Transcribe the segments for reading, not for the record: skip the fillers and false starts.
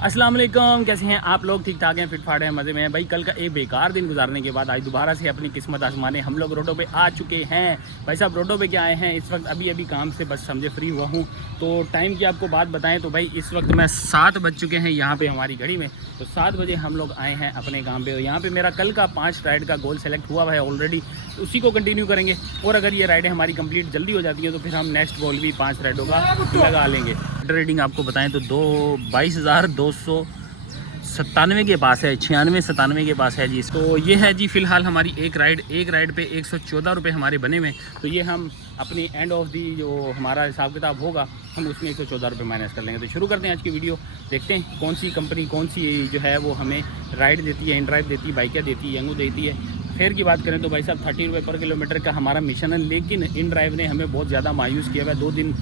अस्सलाम वालेकुम, कैसे हैं आप लोग? ठीक ठाक हैं, फिट फाट हैं, मज़े में हैं भाई। कल का एक बेकार दिन गुजारने के बाद आज दोबारा से अपनी किस्मत आजमाने हम लोग रोडों पे आ चुके हैं। भाई साहब रोडों पे क्या आए हैं इस वक्त? अभी काम से बस समझे फ्री हुआ हूँ। तो टाइम की आपको बात बताएं तो भाई इस वक्त मैं 7 बज चुके हैं यहाँ पे हमारी घड़ी में। तो 7 बजे हम लोग आए हैं अपने काम पे। यहाँ पे मेरा कल का 5 राइड का गोल सेलेक्ट हुआ है ऑलरेडी, उसी को कंटिन्यू करेंगे। और अगर ये राइडें हमारी कंप्लीट जल्दी हो जाती हैं तो फिर हम नेक्स्ट गोल भी 5 राइडों का लगा लेंगे। रेटिंग आपको बताएं तो 22,297 के पास है, 96-97 के पास है जी। तो ये है जी फ़िलहाल हमारी एक राइड पे 114 रुपये हमारे बने हुए। तो ये हम अपनी एंड ऑफ दी जो हमारा हिसाब किताब होगा हम उसमें 114 रुपये माइनस कर लेंगे। तो शुरू करते हैं आज की वीडियो। देखते हैं कौन सी कंपनी कौन सी जो है वो हमें राइड देती है, इन ड्राइव देती है, बाइकें देती है, यंगू देती है। फेयर की बात करें तो भाई साहब 30 रुपये पर किलोमीटर का हमारा मिशन है, लेकिन इन ड्राइव ने हमें बहुत ज़्यादा मायूस किया हुआ है। 2 दिन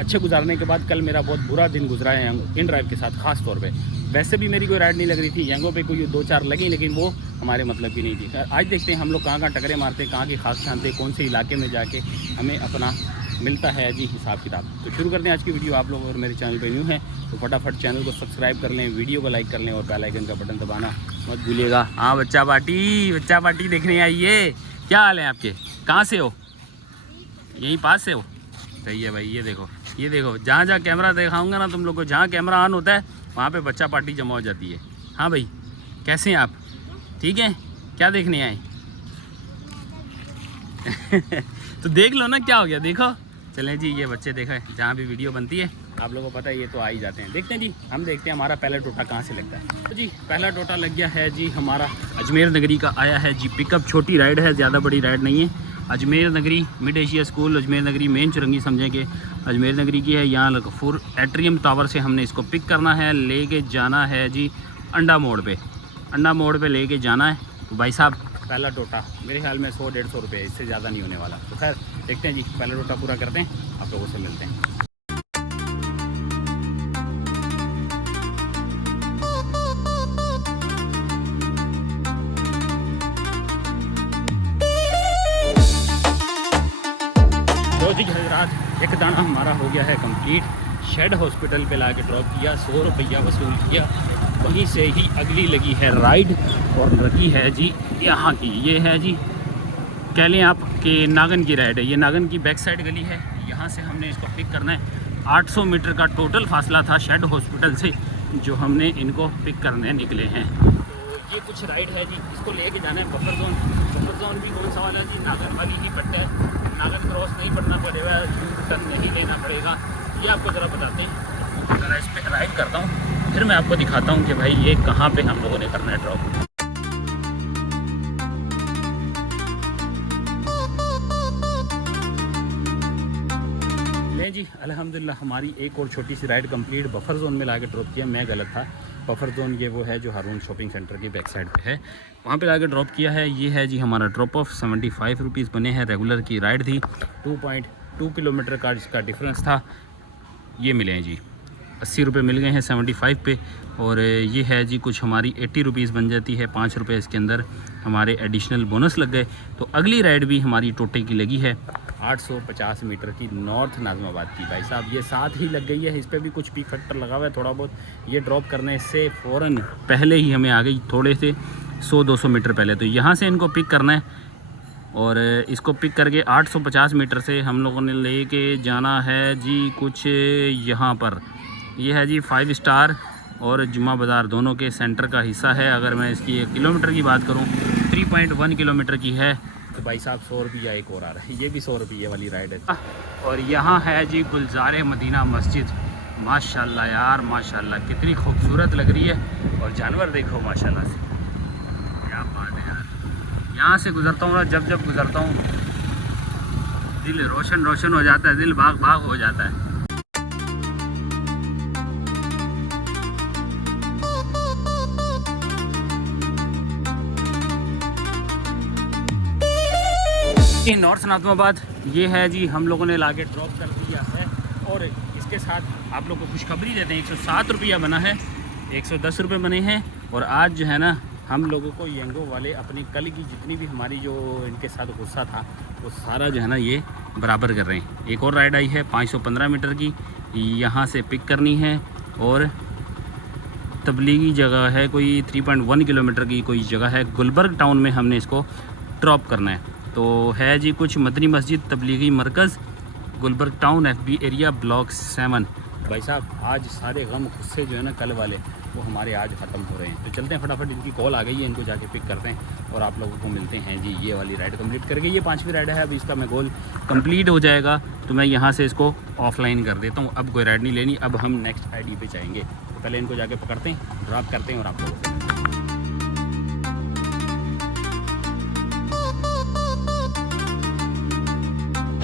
अच्छे गुजारने के बाद कल मेरा बहुत बुरा दिन गुजरा है इन ड्राइव के साथ ख़ास तौर पे। वैसे भी मेरी कोई राइड नहीं लग रही थी, यंगों पे कोई 2-4 लगी, लेकिन वो हमारे मतलब की नहीं थी। आज देखते हैं हम लोग कहाँ टकरे मारते हैं, कहाँ की खास जानते हैं, कौन से इलाके में जाके हमें अपना मिलता है जी हिसाब किताब। तो शुरू करते हैं आज की वीडियो। आप लोग अगर मेरे चैनल पर न्यू हैं तो फटाफट चैनल को सब्सक्राइब कर लें, वीडियो को लाइक कर लें और बेल आइकन का बटन दबाना मत भूलिएगा। हाँ बच्चा पार्टी देखने आइए। क्या हाल है आपके? कहाँ से हो? यहीं पास से हो? सही है भाई। ये देखो जहाँ कैमरा दिखाऊंगा ना तुम लोग को, जहाँ कैमरा ऑन होता है वहाँ पे बच्चा पार्टी जमा हो जाती है। हाँ भाई, कैसे हैं आप? ठीक हैं? क्या देखने आए? तो देख लो ना, क्या हो गया देखो। चलें जी, ये बच्चे देखा है जहाँ भी वीडियो बनती है आप लोगों को पता है ये तो आ ही जाते हैं। देखते हैं जी, हम देखते हैं हमारा पहला टोटा कहाँ से लगता है। तो जी पहला टोटा लग गया है जी हमारा अजमेर नगरी का आया है जी। पिकअप छोटी राइड है, ज़्यादा बड़ी राइड नहीं है। अजमेर नगरी मिड एशिया स्कूल, अजमेर नगरी मेन चुरंगी समझें कि अजमेर नगरी की है। यहाँ लगफुर एट्रियम टावर से हमने इसको पिक करना है, लेके जाना है जी अंडा मोड़ पे लेके जाना है। तो भाई साहब पहला टोटा मेरे ख्याल में 100-150 रुपये, इससे ज़्यादा नहीं होने वाला। तो खैर देखते हैं जी, पहला टोटा पूरा करते हैं, आप लोगों से मिलते हैं। तो जी हजरात एक दाना हमारा हो गया है कंप्लीट। शेड हॉस्पिटल पे ला के ड्रॉप किया, 100 रुपया वसूल किया। वहीं से ही अगली लगी है राइड और लगी है जी यहाँ की। ये है जी कह लें आप कि नागन की राइड है। ये नागन की बैक साइड गली है, यहाँ से हमने इसको पिक करना है। 800 मीटर का टोटल फासला था शेड हॉस्पिटल से जो हमने इनको पिक करने निकले हैं। तो ये कुछ राइड है जी, इसको लेके जाना है बफर जोन भी कौन सा वाला जी? नागन वाली ही पट्टा है। नागन क्रॉस नहीं पड़ना पड़ेगा, टर्न नहीं लेना पड़ेगा, ये आपको ज़रा बताते हैं। ज़रा इस पर राइड करता हूँ, फिर मैं आपको दिखाता हूँ कि भाई ये कहाँ पे हम लोगों ने करना है ड्रॉप। नहीं जी अल्हम्दुलिल्लाह हमारी एक और छोटी सी राइड कंप्लीट। बफर जोन में ला के ड्रॉप किया, मैं गलत था। बफर जोन ये वो है जो हारून शॉपिंग सेंटर की बैक साइड पे है, वहाँ पे लाके ड्रॉप किया है। ये है जी हमारा ड्रॉप ऑफ। 75 रुपीज़ बने हैं। रेगुलर की राइड थी, 2.2 किलोमीटर का जिसका डिफरेंस था। ये मिले हैं जी 80 रुपये मिल गए हैं 75 पे। और ये है जी कुछ हमारी 80 रुपीज़ बन जाती है, 5 रुपये इसके अंदर हमारे एडिशनल बोनस लग गए। तो अगली राइड भी हमारी टोटे की लगी है 850 मीटर की, नॉर्थ नाज़िमाबाद की। भाई साहब ये साथ ही लग गई है, इस पर भी कुछ पीक फैक्टर लगा हुआ है थोड़ा बहुत। ये ड्रॉप करने से फ़ौरन पहले ही हमें आ गई, थोड़े से 100-200 मीटर पहले। तो यहाँ से इनको पिक करना है और इसको पिक करके 850 मीटर से हम लोगों ने लेके जाना है जी कुछ यहाँ पर। ये है जी 5 स्टार और जुम्मा बाज़ार दोनों के सेंटर का हिस्सा है। अगर मैं इसकी किलोमीटर की बात करूँ 3.1 किलोमीटर की है। तो भाई साहब 100 रुपया एक और आ रहा है, ये भी 100 रुपये वाली राइड है। और यहाँ है जी गुलजार मदीना मस्जिद। माशाल्लाह यार माशाल्लाह, कितनी खूबसूरत लग रही है। और जानवर देखो माशाल्लाह से, क्या बात है यार। यहाँ से गुज़रता हूँ ना, जब गुज़रता हूँ दिल रोशन हो जाता है, दिल बाग हो जाता है। नॉर्थ नाज़िमाबाद ये है जी, हम लोगों ने लाके ड्रॉप कर दिया है। और इसके साथ आप लोग को खुशखबरी देते हैं, 107 रुपया बना है, 110 रुपये बने हैं। और आज जो है ना हम लोगों को यंगो वाले अपनी कल की जितनी भी हमारी जो इनके साथ गुस्सा था वो सारा जो है ना ये बराबर कर रहे हैं। एक और राइड आई है 515 मीटर की, यहाँ से पिक करनी है और तबलीगी जगह है, कोई 3.1 किलोमीटर की कोई जगह है। गुलबर्ग टाउन में हमने इसको ड्रॉप करना है। तो है जी कुछ मदनी मस्जिद Tablighi Markaz Gulberg town FB area block 7। भाई साहब आज सारे गम गुस्से जो है ना कल वाले वो हमारे आज ख़त्म हो रहे हैं। तो चलते हैं फटाफट, इनकी कॉल आ गई है, इनको जाके पिक करते हैं और आप लोगों को मिलते हैं जी। ये वाली राइड कंप्लीट करके, ये 5वीं राइड है, अभी इसका मैं गोल कंप्लीट हो जाएगा तो मैं यहाँ से इसको ऑफलाइन कर देता हूँ। अब कोई राइड नहीं लेनी, अब हम नेक्स्ट ID पे जाएंगे। तो पहले इनको जाके पकड़ते हैं, ड्रॉप करते हैं और आप लोगों को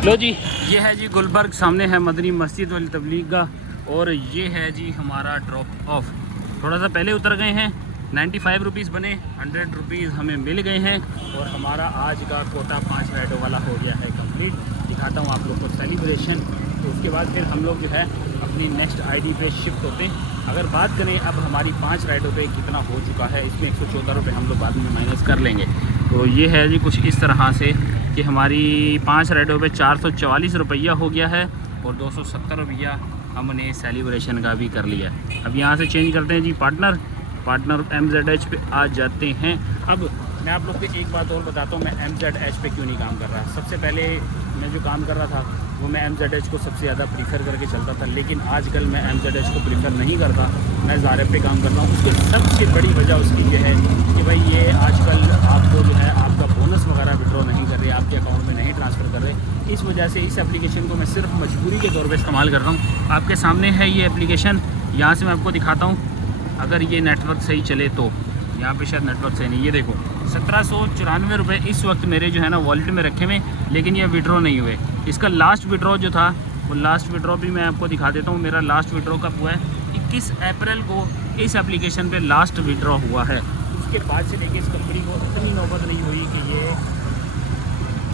लो जी। ये है जी गुलबर्ग, सामने है मदनी मस्जिद वाली तबलीग का, और ये है जी हमारा ड्रॉप ऑफ। थोड़ा सा पहले उतर गए हैं, 95 रुपीज़ बने, 100 रुपीज़ हमें मिल गए हैं और हमारा आज का कोटा 5 राइडों वाला हो गया है कंप्लीट। दिखाता हूँ आप लोग को सेलिब्रेशन। तो उसके बाद फिर हम लोग जो है अपनी नेक्स्ट ID पे शिफ्ट होते हैं। अगर बात करें अब हमारी 5 राइडों पे कितना हो चुका है, इसमें 114 रुपये हम लोग बाद में माइनस कर लेंगे। तो ये है जी कुछ इस तरह से कि हमारी 5 राइडों पे 444 रुपया हो गया है और 270 रुपया हमने सेलिब्रेशन का भी कर लिया है। अब यहाँ से चेंज करते हैं जी पार्टनर MZH पे आ जाते हैं। अब मैं आप लोग को एक बात और बताता हूँ, मैं MZH पे क्यों नहीं काम कर रहा। सबसे पहले मैं जो काम कर रहा था वो मैं MZH को सबसे ज़्यादा प्रीफर करके चलता था, लेकिन आजकल मैं MZH को प्रीफर नहीं करता, मैं ज़ारेब पे काम कर रहा हूँ। उसकी सबसे बड़ी वजह उसकी ये है कि भाई ये आजकल आपको जो है आपका बोनस वगैरह विड्रॉ नहीं कर रहे, आपके अकाउंट में नहीं ट्रांसफ़र कर रहे। इस वजह से इस एप्लीकेशन को मैं सिर्फ मजबूरी के तौर पर इस्तेमाल कर रहा हूँ। आपके सामने है ये एप्लीकेशन, यहाँ से मैं आपको दिखाता हूँ। अगर ये नेटवर्क सही चले तो, यहाँ पे शायद नेटवर्क सही नहीं। ये देखो 1794 रुपये इस वक्त मेरे जो है ना वॉलेट में रखे हुए, लेकिन ये विड्रॉ नहीं हुए। इसका लास्ट विड्रॉ जो था वो लास्ट विड्रॉ भी मैं आपको दिखा देता हूँ। मेरा लास्ट विड्रॉ कब हुआ है, 21 अप्रैल को इस एप्लीकेशन पे लास्ट विड्रॉ हुआ है। उसके बाद से लेके इस कंपनी को इतनी नौबत नहीं हुई कि ये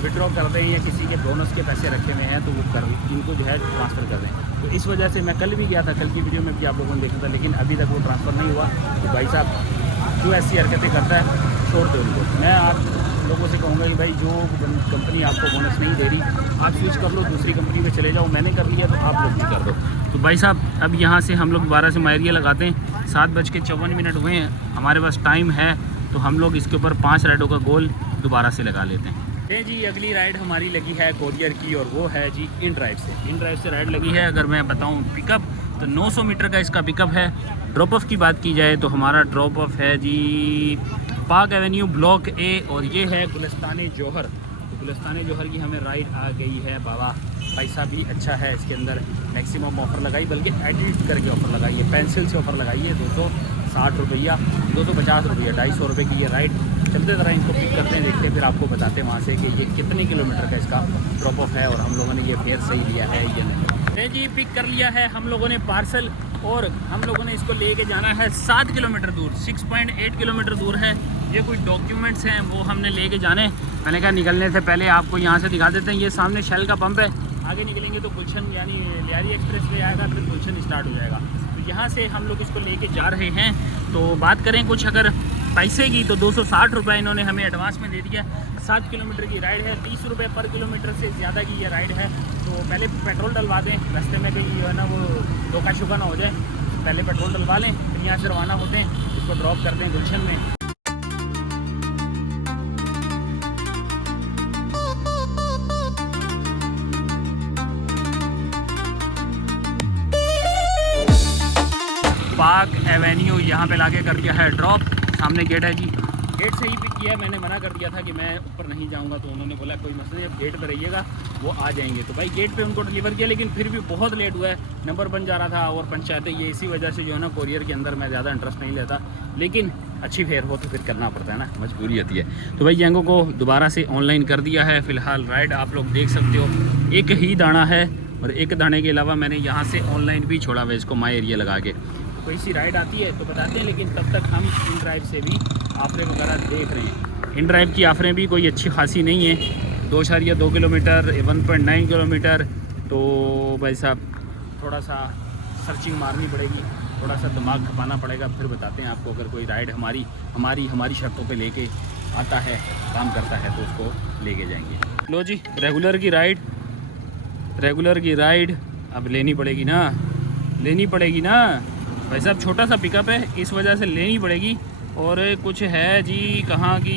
विड्रॉ कर दें या किसी के बोनस के पैसे रखे हुए हैं तो वो कर इनको जो है ट्रांसफ़र कर दें। तो इस वजह से मैं कल भी गया था, कल की वीडियो में भी आप लोगों ने देखा था, लेकिन अभी तक वो ट्रांसफ़र नहीं हुआ। तो भाई साहब जो ऐसी हरकतें करता है छोड़ दो उनको। मैं आप लोगों से कहूँगा कि भाई जो कंपनी आपको बोनस नहीं दे रही आप स्विच कर लो, दूसरी कंपनी में चले जाओ। मैंने कर लिया तो आप लोग भी कर दो। तो भाई साहब अब यहाँ से हम लोग दोबारा से मायरिया लगाते हैं। 7:54 हुए हैं, हमारे पास टाइम है, तो हम लोग इसके ऊपर 5 राइडों का गोल दोबारा से लगा लेते हैं। ये जी अगली राइड हमारी लगी है कोरियर की और वो है जी इन ड्राइव से राइड लगी है। अगर मैं बताऊँ पिकअप तो 900 मीटर का इसका पिकअप है। ड्रॉप ऑफ की बात की जाए तो हमारा ड्रॉप ऑफ है जी पार्क एवेन्यू ब्लॉक A और ये है गुलिस्तान जौहर। तो गुलिस्तान जौहर की हमें राइड आ गई है। बाबा पैसा भी अच्छा है इसके अंदर, मैक्सिमम ऑफ़र लगाई, बल्कि एडिट करके ऑफ़र लगाई है, पेंसिल से ऑफ़र लगाई है। 260 रुपया, 250 रुपया, 250 रुपये की ये राइड। चलते ज़रा इनको पिक करते हैं, देखते हैं फिर आपको बताते हैं वहाँ से कि ये कितने किलोमीटर का इसका ड्रॉप ऑफ है और हम लोगों ने ये फेयर सही लिया है या नहीं। जी पिक कर लिया है हम लोगों ने पार्सल और हम लोगों ने इसको लेके जाना है 7 किलोमीटर दूर, 6.8 किलोमीटर दूर है। ये कुछ डॉक्यूमेंट्स हैं वो हमने लेके जाने। मैंने कहा निकलने से पहले आपको यहाँ से दिखा देते हैं। ये सामने शेल का पंप है, आगे निकलेंगे तो गुलशन यानी लियारी एक्सप्रेस वे आएगा, फिर गुलशन स्टार्ट हो जाएगा। तो यहाँ से हम लोग इसको लेके जा रहे हैं। तो बात करें कुछ अगर पैसे की तो 260 रुपये इन्होंने हमें एडवांस में दे दिया। 7 किलोमीटर की राइड है, 30 रुपये पर किलोमीटर से ज़्यादा की ये राइड है। तो पहले पेट्रोल डलवा दें, रास्ते में कहीं जो है ना वो धोखा शुका ना हो जाए, पहले पेट्रोल डलवा लें, फिर यहाँ से रवाना होते हैं, इसको ड्रॉप करते हैं गुलशन में। पार्क एवेन्यू यहाँ पे लाके कर दिया है ड्रॉप। सामने गेट है जी, गेट से ही पिक किया है। मैंने मना कर दिया था कि मैं ऊपर नहीं जाऊँगा, तो उन्होंने बोला कोई मसला नहीं, अब गेट पे रहिएगा, वो आ जाएंगे। तो भाई गेट पे उनको डिलीवर किया, लेकिन फिर भी बहुत लेट हुआ है, नंबर बन जा रहा था और पंचायतें, ये इसी वजह से जो है ना कोरियर के अंदर मैं ज़्यादा इंटरेस्ट नहीं लेता, लेकिन अच्छी फेयर हो तो फिर करना पड़ता है ना, मजबूरी होती है। तो भाई जैंगो को दोबारा से ऑनलाइन कर दिया है। फ़िलहाल राइड आप लोग देख सकते हो, एक ही दाना है और एक दाने के अलावा मैंने यहाँ से ऑनलाइन भी छोड़ा हुआ इसको माई एरिया लगा के। कोई सी राइड आती है तो बताते हैं, लेकिन तब तक हम इन ड्राइव से भी ऑफरें वगैरह देख रहे हैं। इन ड्राइव की ऑफरें भी कोई अच्छी खासी नहीं है, 2.2 किलोमीटर, 1.9 किलोमीटर। तो भाई साहब थोड़ा सा सर्चिंग मारनी पड़ेगी, थोड़ा सा दिमाग खपाना पड़ेगा, फिर बताते हैं आपको। अगर कोई राइड हमारी शर्तों पे लेके आता है, काम करता है, तो उसको लेके जाएंगे। लो जी रेगुलर की राइड अब लेनी पड़ेगी ना, भाई साहब छोटा सा पिकअप है, इस वजह से लेनी पड़ेगी। और कुछ है जी, कहाँ की,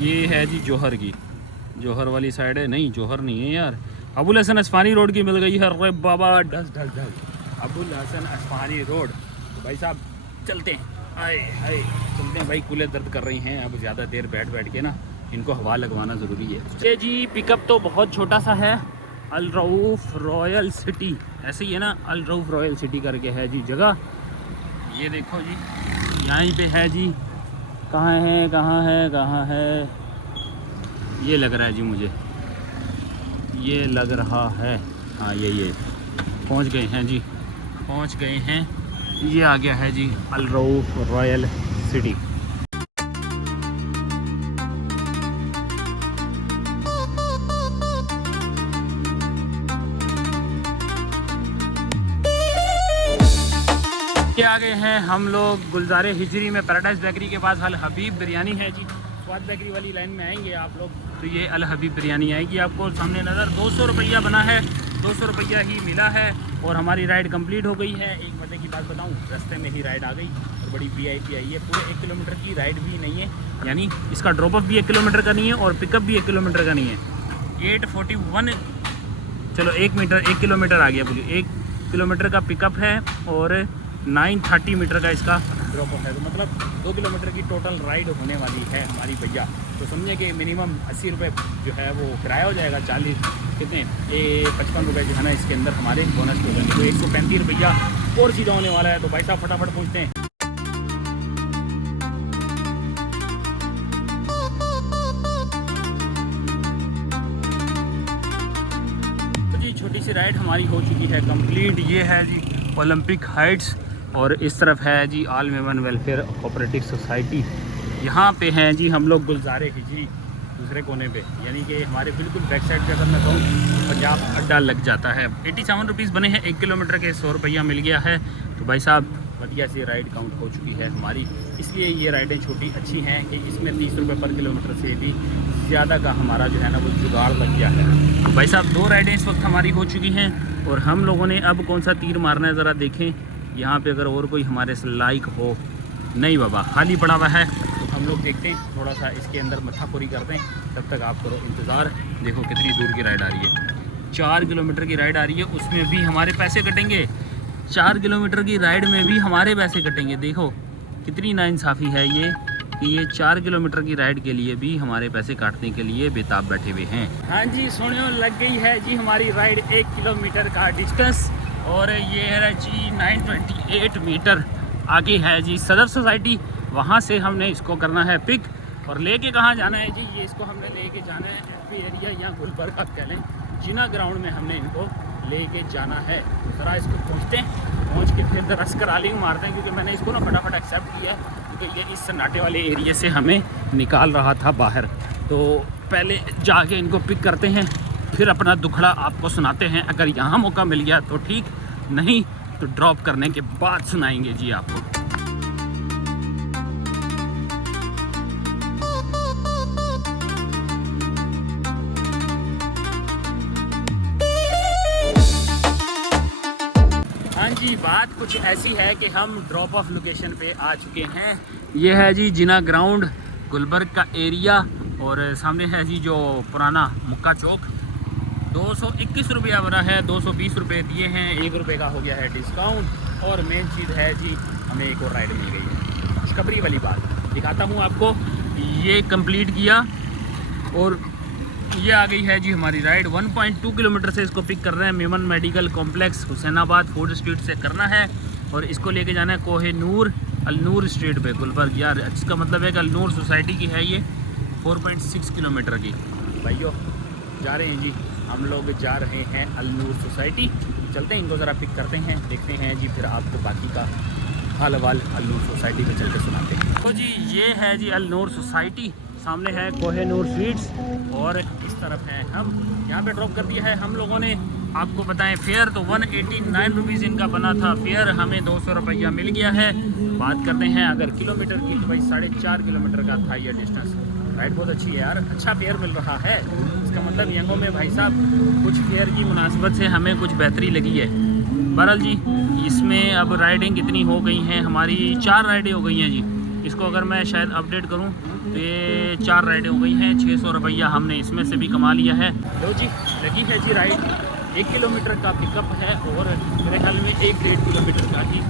ये है जी जौहर की, जौहर वाली साइड है। नहीं जौहर नहीं है यार, अबुल हसन अस्फानी रोड की मिल गई है। अरे बाबा ढस ढस ढस, अबुल हसन अस्फानी रोड। तो भाई साहब चलते हैं, आए आए चलते हैं भाई। कूल्हे दर्द कर रही हैं, अब ज़्यादा देर बैठ बैठ के ना इनको हवा लगवाना ज़रूरी है। ये जी पिकअप तो बहुत छोटा सा है, अल रऊफ़ रॉयल सिटी, ऐसे ही है ना, अल रऊफ़ रॉयल सिटी करके है जी जगह। ये देखो जी यहीं पे है जी, कहाँ है कहाँ है कहाँ है, ये लग रहा है जी मुझे, ये लग रहा है, हाँ ये पहुंच गए हैं जी, पहुंच गए हैं। ये आ गया है जी अल रऊफ़ रॉयल सिटी। ये आ गए हैं हम लोग गुलज़ारे हिजरी में, पैराडाइज बेकरी के पास अल हबीब बिरयानी है जी। स्वाद बेकरी वाली लाइन में आएंगे आप लोग तो ये अल हबीब बिरयानी आएगी आपको सामने नज़र। 200 रुपया बना है, 200 रुपया ही मिला है और हमारी राइड कंप्लीट हो गई है। एक मज़े की बात बताऊं, रास्ते में ही राइड आ गई और बड़ी VIP आई है। पूरे 1 किलोमीटर की राइड भी नहीं है, यानी इसका ड्रॉप ऑफ भी 1 किलोमीटर का नहीं है और पिकअप भी 1 किलोमीटर का नहीं है। 841, चलो 1 किलोमीटर आ गया, बोलिए 1 किलोमीटर का पिकअप है और 930 मीटर का इसका ड्रॉप ऑफ है। तो मतलब 2 किलोमीटर की टोटल राइड होने वाली है हमारी भैया। तो समझे कि मिनिमम 80 रुपये जो है वो किराया हो जाएगा, 40 कितने ये 55 रुपये जो है ना इसके अंदर हमारे बोनस हो जाएंगे। तो 135 रुपया और सीधा होने वाला है। तो भाई साहब फटाफट पहुँचते हैं। तो जी छोटी सी राइड हमारी हो चुकी है कंप्लीट। ये है जी ओलंपिक हाइट्स और इस तरफ है जी आल मेमन वेलफेयर कोऑपरेटिव सोसाइटी। यहाँ पे हैं जी हम लोग गुलज़ारे हिजरी दूसरे कोने पे, यानी कि हमारे बिल्कुल बैक साइड पे अगर मैं कहूँ पंजाब अड्डा लग जाता है। 87 रुपीज़ बने हैं 1 किलोमीटर के, 100 रुपया मिल गया है। तो भाई साहब बढ़िया सी राइड काउंट हो चुकी है हमारी। इसलिए ये राइडें छोटी अच्छी हैं कि इसमें 30 रुपये पर किलोमीटर से भी ज़्यादा का हमारा जो है ना वो जुगाड़ लग गया है। तो भाई साहब 2 राइडें इस वक्त हमारी हो चुकी हैं और हम लोगों ने अब कौन सा तीर मारना है ज़रा देखें। यहाँ पे अगर और कोई हमारे से लाइक हो, नहीं बाबा खाली पड़ा हुआ है। तो हम लोग देखते हैं थोड़ा सा इसके अंदर मत्थापुरी करते हैं, तब तक आप करो इंतज़ार। देखो कितनी दूर की राइड आ रही है, 4 किलोमीटर की राइड आ रही है, उसमें भी हमारे पैसे कटेंगे। 4 किलोमीटर की राइड में भी हमारे पैसे कटेंगे। देखो कितनी नाइंसाफ़ी है ये कि ये 4 किलोमीटर की राइड के लिए भी हमारे पैसे काटने के लिए बेताब बैठे हुए हैं। हाँ जी सुनियो, लग गई है जी हमारी राइड 1 किलोमीटर का डिस्टेंस और ये है जी 928 मीटर आगे है जी सदर सोसाइटी। वहाँ से हमने इसको करना है पिक और लेके कहाँ जाना है जी, ये इसको हमने लेके जाना है FP एरिया या गुलबर्ग आप कह लें, जिना ग्राउंड में हमने इनको लेके जाना है। ज़रा इसको पहुँचते हैं, पहुँच के फिर रस करालिंग मारते हैं, क्योंकि मैंने इसको ना फटाफट एक्सेप्ट किया है क्योंकि ये इस सन्नाटे वाले एरिया से हमें निकाल रहा था बाहर। तो पहले जाके इनको पिक करते हैं, फिर अपना दुखड़ा आपको सुनाते हैं। अगर यहाँ मौका मिल गया तो ठीक, नहीं तो ड्रॉप करने के बाद सुनाएंगे जी आपको। हाँ जी बात कुछ ऐसी है कि हम ड्रॉप ऑफ लोकेशन पे आ चुके हैं। ये है जी जिना ग्राउंड गुलबर्ग का एरिया और सामने है जी जो पुराना मुक्का चौक। 221 रुपया बना है, 220 रुपये दिए हैं, 1 रुपये का हो गया है डिस्काउंट। और मेन चीज़ है जी हमें एक और राइड मिल गई है, खुशखबरी वाली बात दिखाता हूँ आपको। ये कंप्लीट किया और ये आ गई है जी हमारी राइड। 1.2 किलोमीटर से इसको पिक कर रहे हैं Memon medical complex Husainabad food street से करना है और इसको लेके जाना है कोहे नूर अलनूर स्ट्रीट पे गुलबर्ग। यार इसका मतलब है कि अलनूर सोसाइटी की है ये, 4.6 किलोमीटर की। भाइयों जा रहे हैं जी, हम लोग जा रहे हैं अलनूर सोसाइटी। चलते हैं इनको ज़रा पिक करते हैं, देखते हैं जी, फिर आपको बाकी का हाल हवाल अलनूर सोसाइटी पे चलकर सुनाते हैं। तो जी ये है जी अलनूर सोसाइटी, सामने है कोहे नूर स्वीट्स और इस तरफ है हम। यहाँ पे ड्रॉप कर दिया है हम लोगों ने। आपको बताएं फेयर तो 189 रुपीज़ इनका बना था फेयर, हमें 200 रुपया मिल गया है। बात करते हैं अगर किलोमीटर की तो भाई 4.5 किलोमीटर का था ये डिस्टेंस। राइड बहुत अच्छी है यार, अच्छा फेयर मिल रहा है। इसका मतलब यंगों में भाई साहब कुछ फेयर की मुनासिबत से हमें कुछ बेहतरी लगी है। बहरहाल जी, इसमें अब राइडिंग कितनी हो गई हैं हमारी? 4 राइडें हो गई हैं जी। इसको अगर मैं शायद अपडेट करूं तो ये 4 राइडें हो गई हैं। 600 रुपया हमने इसमें से भी कमा लिया है। लो जी, लगी है जी राइड। 1 किलोमीटर का पिकअप है और मेरे ख्याल में 1-1.5 किलोमीटर का ही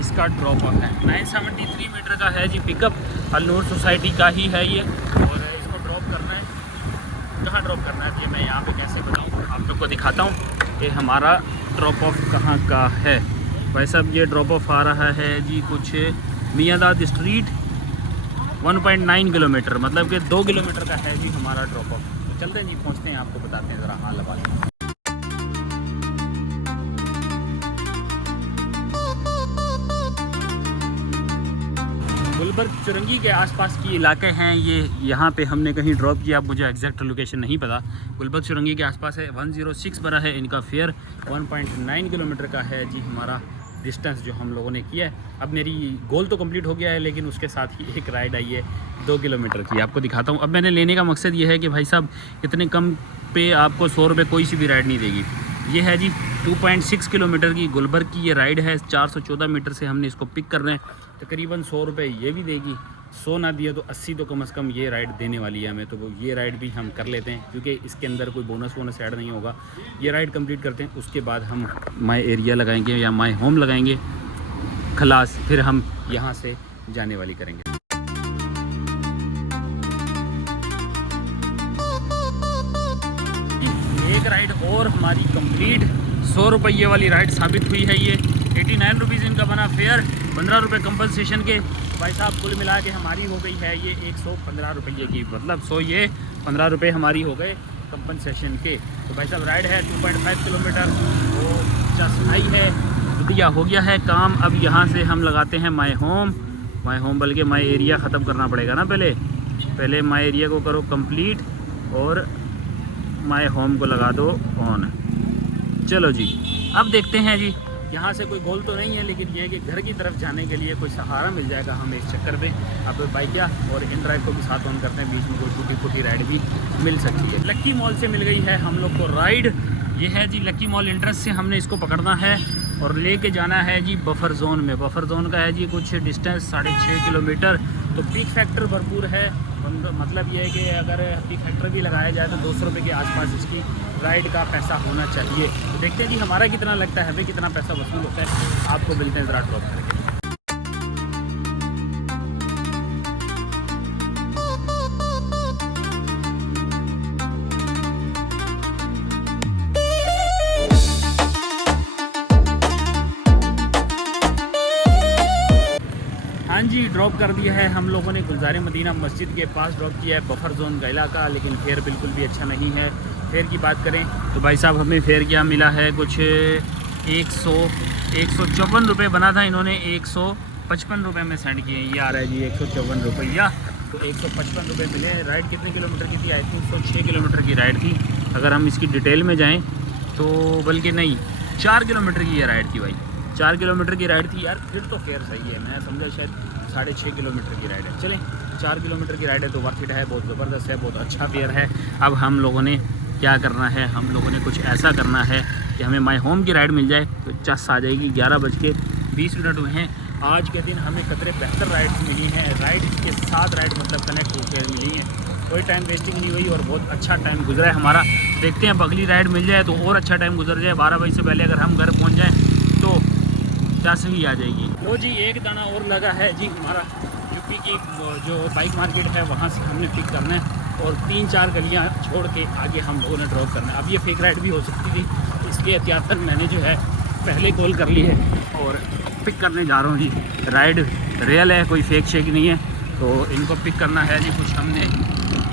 इसका ड्रॉप ऑफ है। 973 मीटर का है जी पिकअप। अलनूर सोसाइटी का ही है ये, और इसको ड्रॉप करना है। कहाँ ड्रॉप करना है ये मैं यहाँ पे कैसे बताऊँ, आप लोग को दिखाता हूँ कि हमारा ड्रॉप ऑफ कहाँ का है। भाई साहब, ये ड्रॉप ऑफ आ रहा है जी कुछ मियाँदाद स्ट्रीट, 1.9 किलोमीटर, मतलब कि 2 किलोमीटर का है जी हमारा ड्रॉप ऑफ। तो चलते हैं जी, पहुँचते हैं, आपको बताते हैं ज़रा हाल हवाले। गुलबर्ग चुरंगी के आसपास की इलाके हैं ये। यहाँ पे हमने कहीं ड्रॉप किया, मुझे एग्जैक्ट लोकेशन नहीं पता। गुलबर्ग चुरंगी के आसपास है। 106 बना है इनका फेयर। 1.9 किलोमीटर का है जी हमारा डिस्टेंस जो हम लोगों ने किया है। अब मेरी गोल तो कंप्लीट हो गया है, लेकिन उसके साथ ही एक राइड आई है 2 किलोमीटर की, आपको दिखाता हूँ। अब मैंने लेने का मकसद ये है कि भाई साहब, इतने कम पे आपको 100 रुपये कोई सी भी राइड नहीं देगी। ये है जी 2.6 किलोमीटर की गुलबर्ग की ये राइड है। 414 मीटर से हमने इसको पिक कर रहे हैं। तकरीबन 100 रुपये ये भी देगी। 100 ना दिया तो 80 तो कम से कम ये राइड देने वाली है हमें। तो ये राइड भी हम कर लेते हैं, क्योंकि इसके अंदर कोई बोनस वोनस ऐड नहीं होगा। ये राइड कंप्लीट करते हैं, उसके बाद हम माई एरिया लगाएंगे या माई होम लगाएंगे, खलास, फिर हम यहाँ से जाने वाली करेंगे। एक राइड और हमारी कंप्लीट। 100 रुपये वाली राइड साबित हुई है ये। 89 रुपीज़ इनका बना फेयर, 15 रुपये कंपनसेशन के। भाई साहब, कुल मिला के हमारी हो गई है ये 115 रुपये की, मतलब 100 ये 15 रुपये हमारी हो गए कंपनसेशन के। तो भाई साहब, राइड है 2.5 किलोमीटर, वो 50 है, बढ़िया हो गया है काम। अब यहाँ से हम लगाते हैं माई होम। बल्कि माई एरिया ख़त्म करना पड़ेगा ना, पहले माई एरिया को करो कंप्लीट और माई होम को लगा दो ऑन। चलो जी, अब देखते हैं जी। यहाँ से कोई गोल तो नहीं है, लेकिन ये है कि घर की तरफ जाने के लिए कोई सहारा मिल जाएगा हमें इस चक्कर में। अब बाइकिया और इन ड्राइव को भी साथ ऑन करते हैं, बीच में कोई टूटी फूटी राइड भी मिल सकती है। लक्की मॉल से मिल गई है हम लोग को राइड। ये है जी लक्की मॉल इंटरेस्ट से हमने इसको पकड़ना है और लेके जाना है जी बफर जोन में। बफर जोन का है जी कुछ डिस्टेंस 6.5 किलोमीटर। तो पीक फैक्टर भरपूर है, मतलब ये है कि अगर पीक फैक्टर भी लगाया जाए तो 200 रुपये के आसपास इसकी राइड का पैसा होना चाहिए। तो देखते हैं जी हमारा कितना लगता है, हमें कितना पैसा वसूल होता है। आपको मिलते हैं ज़रा ड्रॉप करके। हाँ जी, ड्रॉप कर दिया है हम लोगों ने। गुलजार मदीना मस्जिद के पास ड्रॉप किया है, बफर जोन का इलाका, लेकिन फेयर बिल्कुल भी अच्छा नहीं है। फेयर की बात करें तो भाई साहब, हमें फेयर क्या मिला है, कुछ 154 रुपये बना था, इन्होंने 155 रुपये में सेंड किए। ये आ रहा है जी 154 रुपया, तो 155 रुपये मिले। राइड कितने किलोमीटर की थी? आई थिंक 106 किलोमीटर की राइड थी। अगर हम इसकी डिटेल में जाएँ तो, बल्कि नहीं, 4 किलोमीटर की ये राइड थी भाई। 4 किलोमीटर की राइड थी यार, फिर तो फेयर सही है। मैं समझा शायद 6.5 किलोमीटर की राइड है। चलें, 4 किलोमीटर की राइड है तो वर्थ इट है, बहुत ज़बरदस्त है, बहुत अच्छा फेयर है। अब हम लोगों ने क्या करना है, हम लोगों ने कुछ ऐसा करना है कि हमें माई होम की राइड मिल जाए तो चस आ जाएगी। 11:20 हुए हैं। आज के दिन हमें कतरे बेहतर राइड्स मिली हैं। राइड के साथ राइड मतलब कनेक्ट होकर मिली हैं, कोई टाइम वेस्टिंग नहीं हुई और बहुत अच्छा टाइम गुजरा है हमारा। देखते हैं, अगली राइड मिल जाए तो और अच्छा टाइम गुजर जाए। 12 बजे से पहले अगर हम घर पहुँच जाएँ तो 10 ही आ जाएगी। लो जी, एक दाना और लगा है जी हमारा। यूपी की जो बाइक मार्केट है वहाँ से हमने पिक करना है और 3-4 गलियाँ छोड़ के आगे हम लोगों ने ड्रॉप करना है। अब ये फेक राइड भी हो सकती थी, इसलिए एहतियातन मैंने जो है पहले कॉल कर ली है और पिक करने जा रहा हूँ जी। राइड रियल है, कोई फेक शेक नहीं है। तो इनको पिक करना है जी कुछ हमने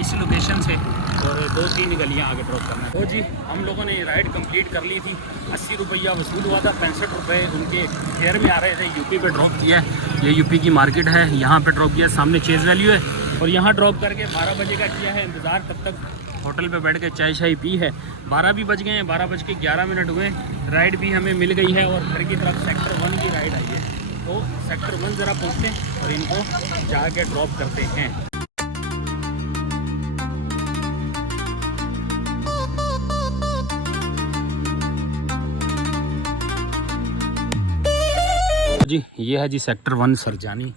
इस लोकेशन से और 2-3 गलियाँ आगे ड्रॉप करना है। तो जी, हम लोगों ने राइड कंप्लीट कर ली थी। 80 रुपया वसूल हुआ था, 65 रुपये उनके फेयर में आ रहे थे। यूपी पे ड्रॉप किया है, ये यूपी की मार्केट है, यहाँ पे ड्रॉप किया, सामने चेज़ वैल्यू है और यहाँ ड्रॉप करके 12 बजे का किया है इंतज़ार। तब तक होटल पे बैठ के चाय शाय पी है। 12 भी बज गए हैं, 12:11 हुए। राइड भी हमें मिल गई है और घर की तरफ सेक्टर 1 की राइड आई है। तो सेक्टर 1 ज़रा पहुँचते हैं और इनको जाके ड्रॉप करते हैं। जी ये है जी सेक्टर 1 सरजानी,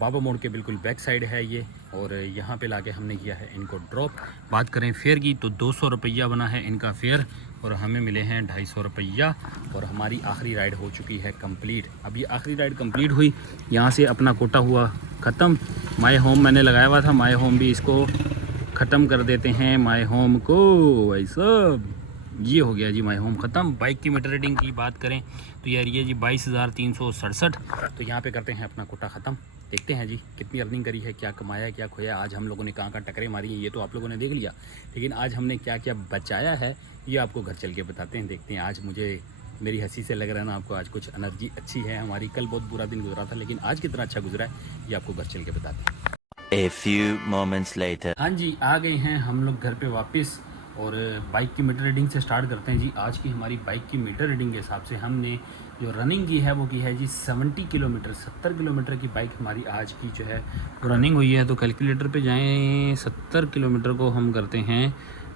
बाबा मोड़ के बिल्कुल बैक साइड है ये। और यहाँ पे लाके हमने किया है इनको ड्रॉप। बात करें फेयर की तो 200 रुपया बना है इनका फेयर और हमें मिले हैं 250 रुपया। और हमारी आखिरी राइड हो चुकी है कंप्लीट। अब ये आखिरी राइड कंप्लीट हुई, यहाँ से अपना कोटा हुआ ख़त्म। माय होम मैंने लगाया हुआ था, माय होम भी इसको ख़त्म कर देते हैं माय होम को। भाई साहब ये हो गया जी माय होम ख़त्म। बाइक की मीटर रीडिंग की बात करें तो यार ये जी 22,367। तो यहाँ पे करते हैं अपना कोटा ख़त्म। देखते हैं जी कितनी अर्निंग करी है, क्या कमाया क्या खोया। आज हम लोगों ने कहाँ कहाँ टकरे मारी है ये तो आप लोगों ने देख लिया, लेकिन आज हमने क्या क्या बचाया है ये आपको घर चल के बताते हैं। देखते हैं आज मुझे मेरी हंसी से लग रहा है ना आपको, आज कुछ एनर्जी अच्छी है हमारी। कल बहुत बुरा दिन गुजरा था लेकिन आज कितना अच्छा गुजरा है ये आपको घर चल के बताते हैं। A few moments later. हाँ जी आ गए हैं हम लोग घर पे वापस और बाइक की मीटर रीडिंग से स्टार्ट करते हैं जी। आज की हमारी बाइक की मीटर रीडिंग के हिसाब से हमने जो रनिंग की है वो की है जी 70 किलोमीटर। 70 किलोमीटर की बाइक हमारी आज की जो है रनिंग हुई है। तो कैलकुलेटर पे जाएं, 70 किलोमीटर को हम करते हैं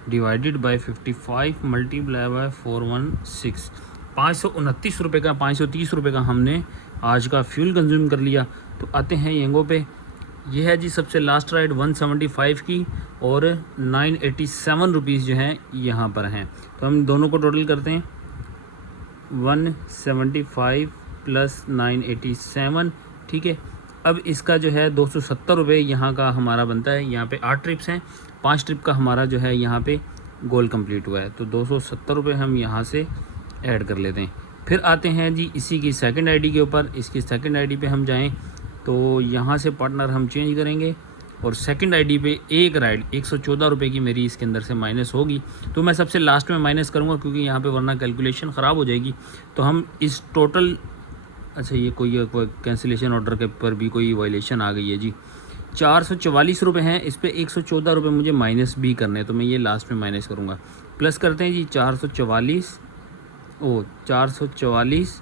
डिवाइडेड बाय 55 मल्टीप्लाई बाय 416। 529 रुपये का 530 रुपये का हमने आज का फ्यूल कंज्यूम कर लिया। तो आते हैं येंगो पे, ये है जी सबसे लास्ट राइड 175 की और 987 रुपीज़ जो हैं यहाँ पर हैं। तो हम दोनों को टोटल करते हैं 175 प्लस 987, ठीक है। अब इसका जो है 270 रुपये यहाँ का हमारा बनता है। यहाँ पे 8 ट्रिप्स हैं, 5 ट्रिप का हमारा जो है यहाँ पे गोल कंप्लीट हुआ है। तो 270 रुपये हम यहाँ से ऐड कर लेते हैं। फिर आते हैं जी इसी की सेकंड आईडी के ऊपर। इसकी सेकंड आईडी पे हम जाएं तो यहाँ से पार्टनर हम चेंज करेंगे और सेकंड आईडी पे एक राइड 114 रुपये की मेरी इसके अंदर से माइनस होगी। तो मैं सबसे लास्ट में माइनस करूँगा क्योंकि यहाँ पे वरना कैलकुलेशन ख़राब हो जाएगी। तो हम इस टोटल, अच्छा ये कोई कैंसिलेशन ऑर्डर के पर भी कोई वायलेशन आ गई है जी। 444 रुपये हैं, इस पर 114 रुपये मुझे माइनस भी करने हैं तो मैं ये लास्ट में माइनस करूँगा। प्लस करते हैं जी 444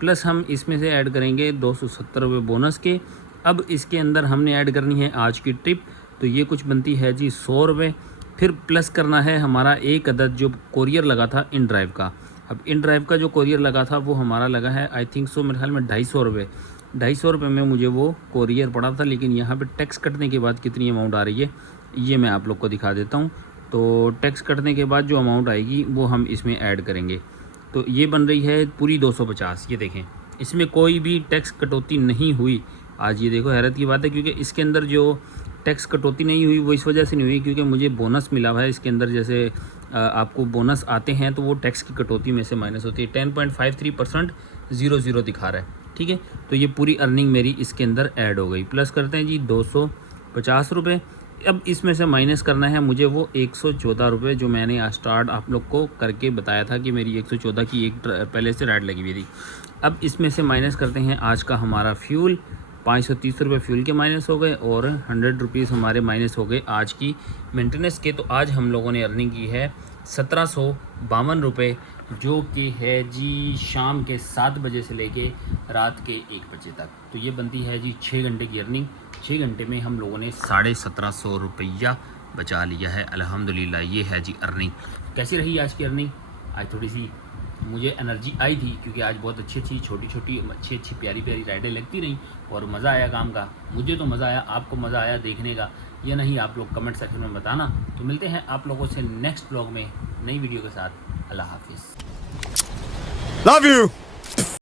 प्लस हम इसमें से ऐड करेंगे 270 रुपये बोनस के। अब इसके अंदर हमने ऐड करनी है आज की ट्रिप, तो ये कुछ बनती है जी 100 रुपये। फिर प्लस करना है हमारा एक अदद जो कोरियर लगा था इन ड्राइव का। अब इन ड्राइव का जो कोरियर लगा था वो हमारा लगा है आई थिंक सो मेरे ख्याल में 250 रुपये। 250 रुपये में मुझे वो कोरियर पड़ा था, लेकिन यहाँ पे टैक्स कटने के बाद कितनी अमाउंट आ रही है ये मैं आप लोग को दिखा देता हूँ। तो टैक्स कटने के बाद जो अमाउंट आएगी वो हम इसमें ऐड करेंगे। तो ये बन रही है पूरी 250। ये देखें इसमें कोई भी टैक्स कटौती नहीं हुई। आज ये देखो हैरत की बात है क्योंकि इसके अंदर जो टैक्स कटौती नहीं हुई वो इस वजह से नहीं हुई क्योंकि मुझे बोनस मिला हुआ है इसके अंदर। जैसे आपको बोनस आते हैं तो वो टैक्स की कटौती में से माइनस होती है। 10.53% 00 दिखा रहा है, ठीक है। तो ये पूरी अर्निंग मेरी इसके अंदर ऐड हो गई। प्लस करते हैं जी 250 रुपये। अब इसमें से माइनस करना है मुझे वो 114 रुपये जो मैंने आज स्टार्ट आप लोग को करके बताया था कि मेरी 114 की एक पहले से राइड लगी हुई थी। अब इसमें से माइनस करते हैं आज का हमारा फ्यूल। 530 रुपये फ्यूल के माइनस हो गए और 100 रुपीज़ हमारे माइनस हो गए आज की मेंटेनेंस के। तो आज हम लोगों ने अर्निंग की है 1752 रुपये, जो कि है जी शाम के 7 बजे से लेके रात के 1 बजे तक। तो ये बनती है जी 6 घंटे की अर्निंग। 6 घंटे में हम लोगों ने 1750 रुपया बचा लिया है अल्हम्दुलिल्लाह। ये है जी अर्निंग। कैसी रही आज की अर्निंग? आज थोड़ी सी मुझे एनर्जी आई थी क्योंकि आज बहुत अच्छी छोटी अच्छी प्यारी राइडें लगती रहीं और मज़ा आया काम का। मुझे तो मज़ा आया, आपको मज़ा आया देखने का या नहीं आप लोग कमेंट सेक्शन में बताना। तो मिलते हैं आप लोगों से नेक्स्ट ब्लॉग में नई वीडियो के साथ। अल्लाह हाफिज़। Love you.